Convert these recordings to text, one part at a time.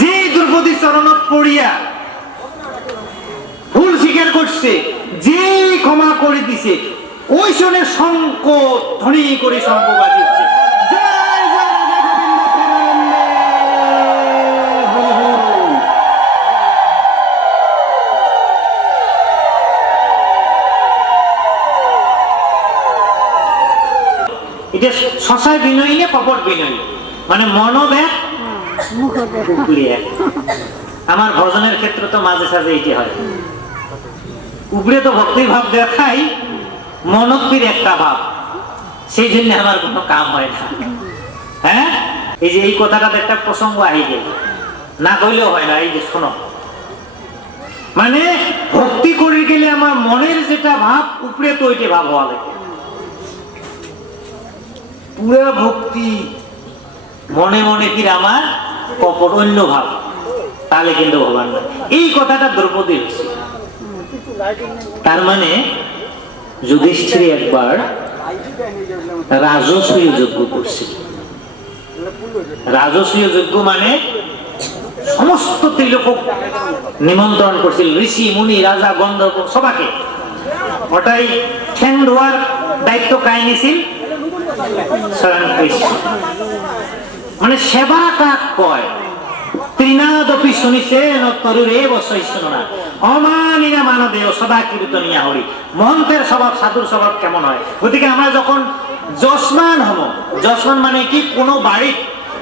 যে দ্রৌপদী চরণত পড়িয়া ভুল স্বীকার করছে, যে ক্ষমা করে দিছে, ওই শোনে শঙ্খ ধ্বনি করে শঙ্খ বাজিয়েছে, জয় জয় রাধা গোবিন্দ প্রেমানন্দে। এটা শশায় বিনয়ী না কপট বিনয়ী, মানে মনোব্যাগ আমার ভজনের ক্ষেত্রে তো মাঝে সাঝে এটি হয়, উপরে তো ভক্তির ভাব দেখাই, মনত্বীর একটা ভাব, সেই জন্য আমার কোনো কাম হয় না। হ্যাঁ, এই যে এই কথাটাতে একটা প্রসঙ্গ আই গেল, না কইলেও হয় না। এই যে শোনো, মানে ভক্তি করে গেলে আমার মনের যেটা ভাব উপরে তো ওইটা ভাব হওয়া লাগে। পুরা ভক্তি মনে মনে কি আমার কপট অন্য ভাব, তাহলে কিন্তু ভগবান না। এই কথাটা দ্রৌপদী হচ্ছে। তার মানে যুধিষ্ঠির একবার রাজসূয় যজ্ঞ করছে। রাজসূয় যজ্ঞ মানে সমস্ত ত্রিলোক নিমন্ত্রণ করছিল, ঋষি মুনি রাজা গন্ধর্ব সবাকে। ওটাই ঠ্যাং ধোয়ার দায়িত্ব কায় নিছিল? স্বয়ং কৃষ্ণ। মানে সেবা কাক কয়, ত্রিনাদপি শুনিছেন তরুরেব সহিষ্ণুনা অমানিনা মানদেয় সদা কীর্তনিয়া হরি। মহন্তের স্বভাব, সাধুর স্বভাব কেমন হয়? গতিকে আমরা যখন যশমান হব, যশমান মানে কি, কোনো বাড়ি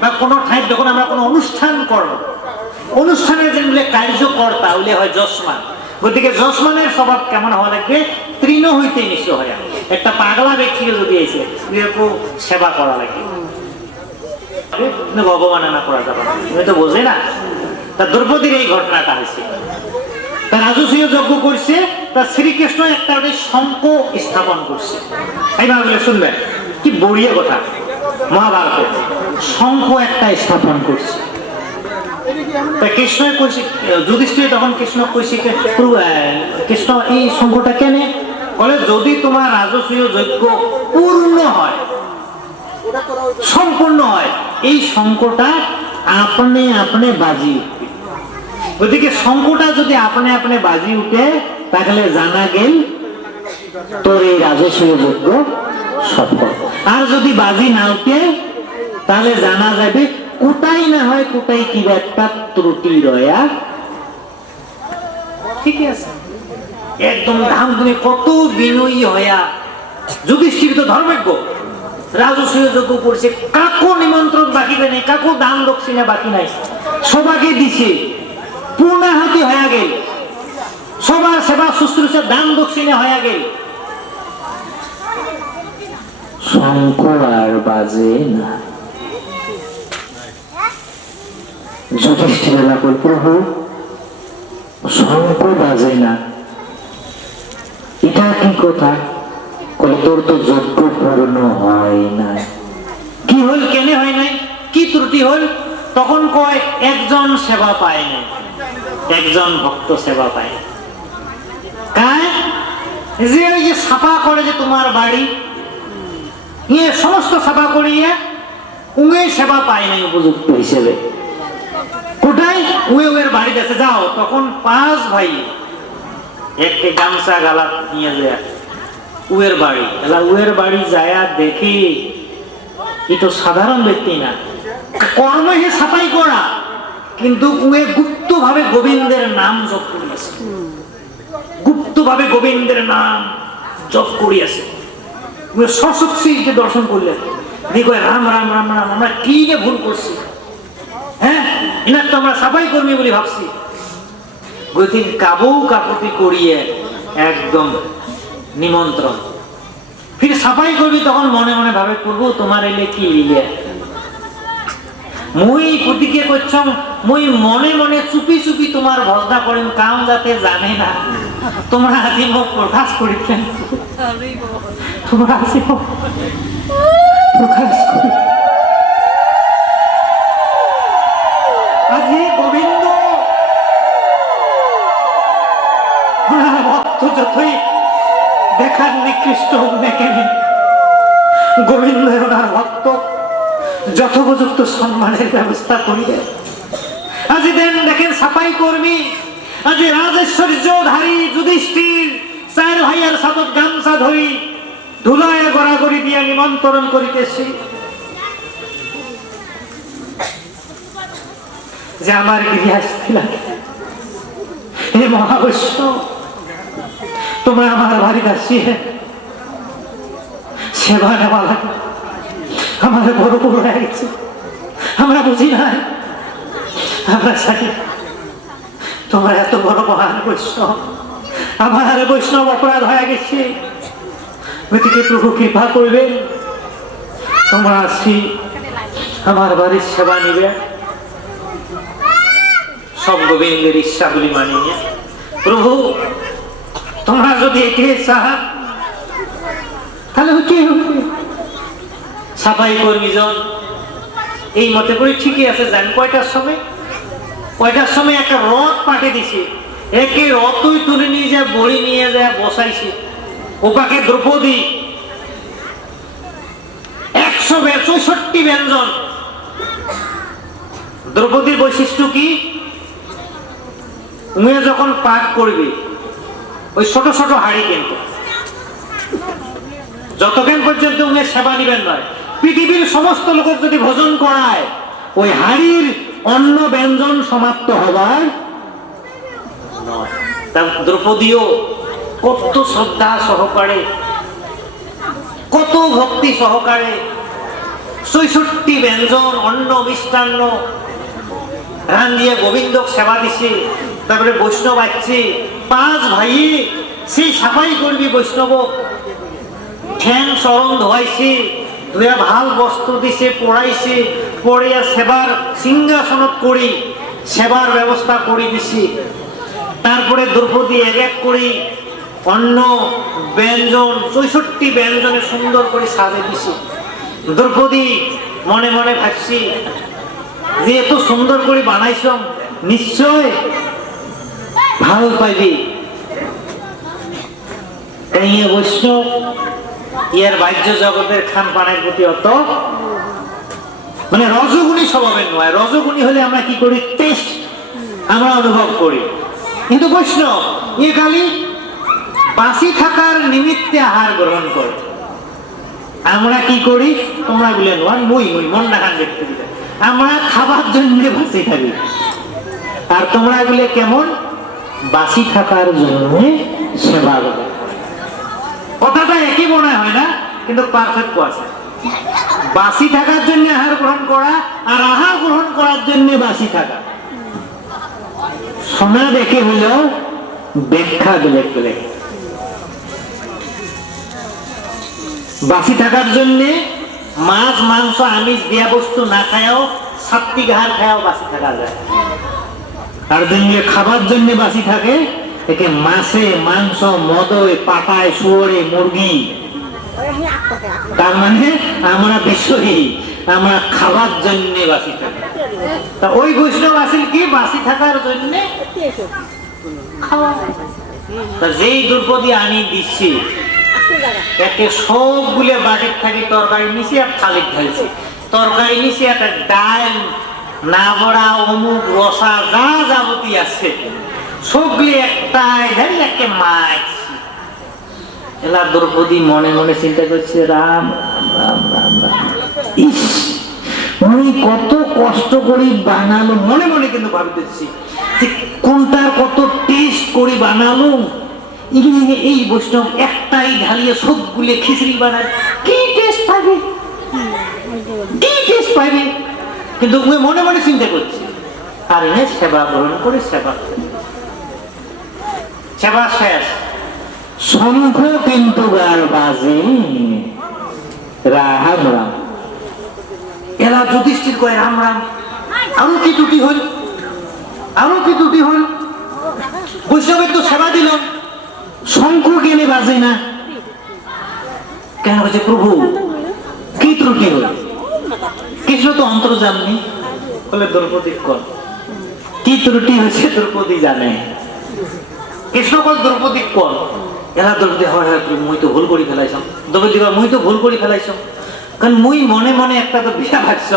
বা কোনো ঠাই যখন আমরা কোনো অনুষ্ঠান করব, অনুষ্ঠানের যেগুলো কার্যকর্তা ওগুলো হয় যশমান। গতিকে যশমানের স্বভাব কেমন হওয়া লাগবে? তৃণ হইতে নিঃস্ব হয়। একটা পাগলা ব্যক্তিকে যদি এসে সেবা করা লাগে, ভগবানা করা যাবে না, তুমি তো বোঝে না। তা দ্রৌপদীর এই ঘটনাটা হয়েছে, তার রাজসূয় যজ্ঞ করছে, তা শ্রীকৃষ্ণ একটা শঙ্খ স্থাপন করছে। এইভাবে শুনবেন কি বড়িয়া কথা, মহাভারত শঙ্খ একটা স্থাপন করছে। তা কৃষ্ণ কইছে, যুধিষ্ঠির তখন কৃষ্ণ কইছে, কৃষ্ণ এই শঙ্খটা কেন? বলে যদি তোমার রাজসূয় যজ্ঞ পূর্ণ হয়, সম্পূর্ণ হয়, এই শঙ্খটা আপনি আপনি বাজি উঠবে। গতিকে শঙ্খটা যদি আপনি আপনি বাজি উঠে, তাহলে জানা গেল তোর এই রাজসূয় যজ্ঞ সফল। আর যদি বাজি না উঠে, তাহলে জানা যাবে কোটাই না হয় কোটাই কি একটা ত্রুটি রয়া। ঠিক আছে, একদম ধাম তুমি কত বিনয়ী হইয়া, যুধিষ্ঠির তো ধর্মজ্ঞ, রাজসূয় যজ্ঞ করছে, কাকো নিমন্ত্রণ বাকি নেই, কাকো দান দক্ষিণা বাকি নাই, সবাকে দিছে, পূর্ণাহুতি হয়ে গেল, সবার সেবা শুশ্রূষা দান দক্ষিণা হয়ে গেল, শঙ্খ আর বাজে না। যুধিষ্ঠির বলে, প্রভু শঙ্খ বাজে না, এটা কি কথা? তোর তো যজ্ঞ পূর্ণ হয় নাই। কি হল, কেন হয় নাই, কি ত্রুটি হল? তখন কয় একজন সেবা পায় নাই, একজন ভক্ত সেবা পায়। কায় যে ওই যে সাফা করে, যে তোমার বাড়ি নিয়ে সমস্ত সাফা করিয়ে উঙে সেবা পায় নাই উপযুক্ত হিসেবে। কোথায়? উয়ের বাড়িতে আছে, যাও। তখন 5 ভাই একটি গামছা গালা নিয়ে যায় উয়ের বাড়ি, উয়ের বাড়ি যায়া দেখি এটা সাধারণ ব্যক্তি না, কর্মে সাফাই করা, কিন্তু উয়ে গুপ্ত ভাবে গোবিন্দের নাম জপ করিয়াছে, গুপ্ত ভাবে গোবিন্দের নাম জপ করিয়াছে। সশক্তি দর্শন করলেন, দেখো রাম রাম রাম রাম, আমরা কি যে ভুল করছি, হ্যাঁ এনার তো আমরা সাফাই কর্মী বলে ভাবছি। গতি কাবু কাকুতি করিয়ে একদম নিমন্ত্রণ, ফির সাফাই করবি, তখন মনে মনে ভাবে করবো তোমার এলে কি লিলে, মুই প্রতিকে করছম, মুই মনে মনে চুপি চুপি তোমার ভজনা করেন, কাম যাতে জানে না, তোমরা আজি মোক প্রকাশ করিতেন, তোমরা আজি মোক প্রকাশ করি। আজি গোবিন্দ ভক্ত যতই দেখার নিকৃষ্ট হোক না কেন, গোবিন্দ ওনার ভক্ত যথোপযুক্ত সম্মানের ব্যবস্থা করিবে। আজি দেখেন সাফাই কর্মী, আজি রাজৈশ্বর্যধারী যুধিষ্ঠির চার ভাইয়ার সাতত গামছা ধরি ধুলায় গড়াগড়ি দিয়া নিমন্ত্রণ করিতেছি যে আমার গৃহে আসতে লাগে। হে মহাবৈষ্ণব, তোমরা আমার বাড়িতে আসিয়ে সেবা নেওয়া লাগে। আমার বড় বড় হয়ে গেছে, আমরা বুঝি না, আমরা জানি তোমরা এত বড় মহান বৈষ্ণব, আমার বৈষ্ণব অপরাধ হয়ে গেছে, গতিকে প্রভু কৃপা করবেন, তোমরা আসি আমার বাড়ির সেবা নিবে। সব গোবিন্দের ইচ্ছাগুলি মানিয়ে প্রভু তোমরা যদি একে চাহা তাহলে কি হবে? সাফাই কর্মীজন এই মতে করে ঠিকই আছে, জান কয়টার সময় একটা রথ পাঠিয়ে দিছে, একে রথই তুলে নিয়ে যায়, বড়ি নিয়ে যায় বসাইছে। ওপাকে দ্রৌপদী 164 ব্যঞ্জন। দ্রৌপদীর বৈশিষ্ট্য কি? উনি যখন পাক করবে ওই ছোট ছোট হাড়ি কিনতো, যতক্ষণ পর্যন্ত উনি সেবা নিবেন নয়, পৃথিবীর সমস্ত লোকের যদি ভোজন করায় ওই হাড়ির অন্ন ব্যঞ্জন সমাপ্ত হবার নয়। দ্রৌপদীও কত শ্রদ্ধা সহকারে, কত ভক্তি সহকারে 64 ব্যঞ্জন অন্ন মিষ্টান্ন রান্ধিয়ে গোবিন্দক সেবা দিছে। তারপরে বৈষ্ণব আসছে, 5 ভাই সেই সাফাই করবি বৈষ্ণব ঠ্যাং চরণ ধোয়াইছে, ধুয়া ভাল বস্ত্র দিছে, পড়াইছে, পড়িয়া সেবার সিংহাসনত করি সেবার ব্যবস্থা করে দিছি। তারপরে দ্রৌপদী এক এক করে অন্ন ব্যঞ্জন 64 ব্যঞ্জনে সুন্দর করে সাজে দিছি। দ্রৌপদী মনে মনে ভাবছি যে এত সুন্দর করে বানাইছ, নিশ্চয় ভালো পাইবি। বৈষ্ণব ইয়ার বাহ্য জগতের খান পানের প্রতি অত মানে রজগুণী স্বভাবের নয়। রজগুণী হলে আমরা কি করি? টেস্ট আমরা অনুভব করি। কিন্তু বৈষ্ণব এ খালি বাঁচি থাকার নিমিত্তে আহার গ্রহণ করে। আমরা কি করি? তোমরা বলে নোয়ান মই মন না খান দেখতে দিলে আমরা খাবার জন্য বাঁচি থাকি, আর তোমরা বলে কেমন বাঁচি থাকার জন্য সেবা করে। কথাটা একই মনে হয় না, কিন্তু পার্থক্য আছে। বাঁচি থাকার জন্য আহার গ্রহণ করা আর আহার গ্রহণ করার জন্য বাঁচি থাকা শোনা দেখে হলেও ব্যাখ্যা বেলেগ বেলেগ। বাঁচি থাকার জন্য মাছ মাংস আমিষ দেয়া বস্তু না খায়াও সাত্বিক আহার খায়াও বাঁচি থাকা যায়। আর যে খাবার জন্য বাঁচি থাকে একে মাছে মাংস মদয় পাটায় শুয়োরে মুরগি, তার মানে আমরা বিষয়ী, আমরা খাবার জন্য বাঁচি থাকি। তা ওই বৈষ্ণব আসিল কি? বাঁচি থাকার জন্য খাওয়া। তা যেই দ্রৌপদী আনি দিচ্ছি একে সবগুলো বাটির থাকি তরকারি নিচে আর থালি ঢালছে, তরকারি নিচে একটা ডাল নাবড়া অমুক রসা যা যাবতীয় আছে সবগুলি একটাই ঢালি একে মাছ। এলা দ্রৌপদী মনে মনে চিন্তা করছে, রাম রাম রাম রাম ইস আমি কত কষ্ট করি বানালো। মনে মনে কিন্তু ভাবতেছি কোনটার কত টেস্ট করে বানালো। এই বৈষ্ণব একটাই ঢালিয়ে সবগুলি খিচড়ি বানায়, কি টেস্ট পাবে, কি টেস্ট পাবে। কিন্তু মনে মনে চিন্তা করছি আর এনে সেবা গ্রহণ করে সেবা সেবা শেষ। শঙ্খ কিন্তু গার বাজে রাম রাম। এলা যুধিষ্ঠির কয় রাম রাম, আরো কি ত্রুটি হল, আরো কি ত্রুটি হল। বৈষ্ণবের তো সেবা দিল, শঙ্খ কেনে বাজে না কেন? বলছে প্রভু কি ত্রুটি হল? কৃষ্ণ তো অন্তর্যামী। বলে দ্রৌপদী কর কি ত্রুটি হয়েছে দ্রৌপদী জানে। কৃষ্ণ কল দ্রৌপদী কর। এলা দ্রৌপদী হয় মুই তো ভুল করে ফেলাইছাম। দ্রৌপদী মুই তো ভুল করে ফেলাইছাম, কারণ মুই মনে মনে একটা তো বিয়া ভাবছ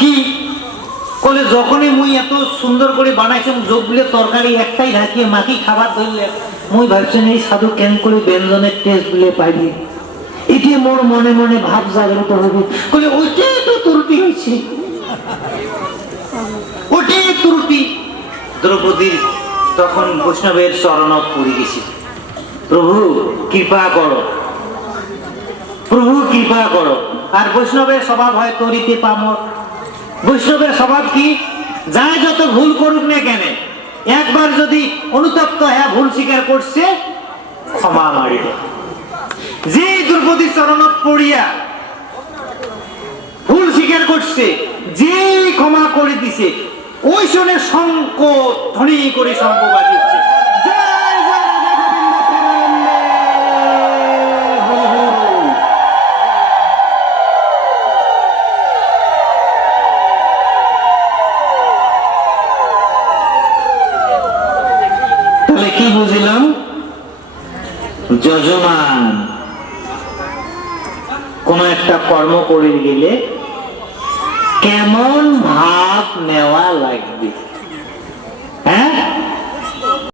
কি কলে যখনই মুই এত সুন্দর করে বানাইছুম যোগগুলো তরকারি একটাই রাখিয়ে মাখি খাবার ধরলে মুই ভাবছেন এই সাধু কেন করে ব্যঞ্জনের টেস্ট গুলো পাইবে, এটি মোর মনে মনে ভাব জাগ্রত হবে। কলে ওইটাই তো ত্রুটি হয়েছে, ওটাই ত্রুটি। দ্রৌপদীর তখন বৈষ্ণবের চরণত পড়ে গেছে, প্রভু কৃপা করো, প্রভু কৃপা করো। আর বৈষ্ণবের স্বভাব হয় তরিতে পামর। বৈষ্ণবের স্বভাব কি, যাই যত ভুল করুক না কেন, একবার যদি অনুতপ্ত হ্যাঁ ভুল স্বীকার করছে ক্ষমা মারিল। যে দ্রৌপদীর চরণত পড়িয়া ভুল স্বীকার করছে, যে ক্ষমা করে দিছে, ওই শুনে শঙ্খ ধ্বনি করে শঙ্খ বাজিয়েছে, জয় জয় রাধা গোবিন্দ প্রেমানন্দে হরি হরি। তাহলে কি বুঝলাম, যজমান কোন একটা কর্ম করে গেলে কেমন ভাব